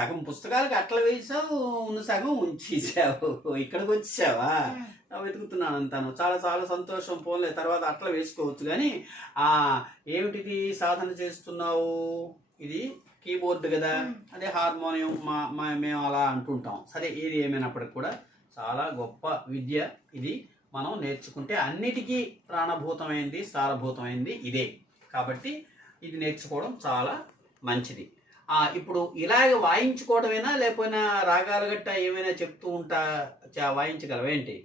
సగం పుస్తకాలకు అట్లా వేసావు, ఉన్న సగం ఉంచేసావు. ఇక్కడికి వచ్చావా? వెతుకుతున్నాను అంతాను. చాలా చాలా సంతోషం. పోన్లే, తర్వాత అట్లా వేసుకోవచ్చు. కానీ ఏమిటిది సాధన చేస్తున్నావు? ఇది కీబోర్డ్ కదా, అదే హార్మోనియం మేము అలా అంటుంటాం. సరే, ఏది ఏమైనప్పటికి కూడా చాలా గొప్ప విద్య ఇది. మనం నేర్చుకుంటే అన్నిటికీ ప్రాణభూతమైంది, సారభూతమైంది ఇదే. కాబట్టి ఇది నేర్చుకోవడం చాలా మంచిది. ఇప్పుడు ఇలాగ వాయించుకోవడమేనా, లేకపోయినా రాగాలు గట్ట ఏమైనా చెప్తూ ఉంటా వాయించగలవేంటి?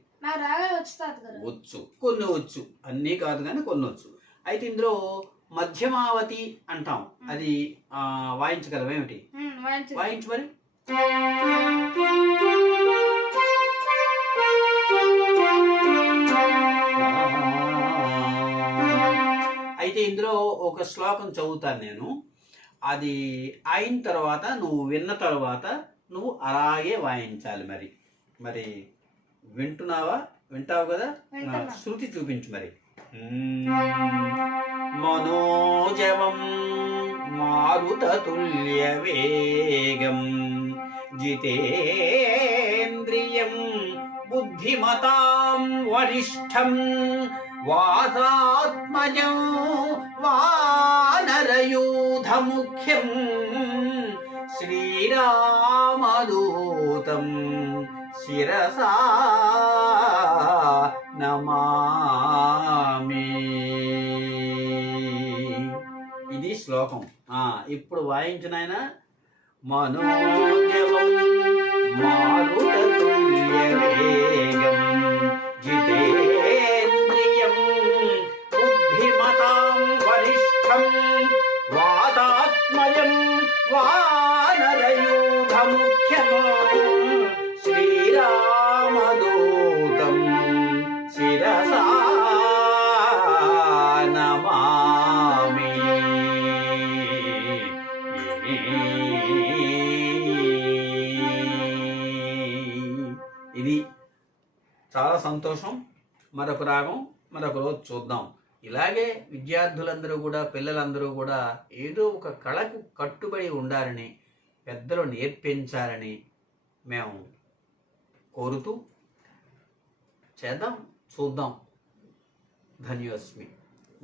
వచ్చు, కొన్ని వచ్చు, అన్నీ కాదు కానీ కొన్ని వచ్చు. అయితే ఇందులో మధ్యమావతి అంటాం, అది వాయించగలవేమిటి? వాయించు మరి. అయితే ఇందులో ఒక శ్లోకం చదువుతాను నేను. అది అయిన తర్వాత నువ్వు విన్న తర్వాత నువ్వు అలాగే వాయించాలి. మరి మరి వింటున్నావా? వింటావు కదా? శృతి చూపించు మరి. మనోజవం మారుతతుల్య వేగం జితేంద్రియం బుద్ధిమతాం వరిష్టం వాతాత్మజం వానరయూధముఖ్యం శ్రీరామదూతం శిరసా నమామి. ఇది శ్లోకం. ఇప్పుడు వాయించునాయన. మనోజవం మారుతతుల్య వేగం జితేంద్రియం బుద్ధిమతాం వరిష్టం వాతాత్మజం వానరయూధముఖ్యం శ్రీరామదూతం శిరసా నమామి. ఇది చాలా సంతోషం. మరొక రాగం మరొక రోజు చూద్దాం. ఇలాగే విద్యార్థులందరూ కూడా, పిల్లలందరూ కూడా ఏదో ఒక కళకు కట్టుబడి ఉండాలని, పెద్దలు నేర్పించాలని మేము కోరుతూ చేద్దాం, చూద్దాం. ధన్యోస్మి.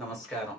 నమస్కారం.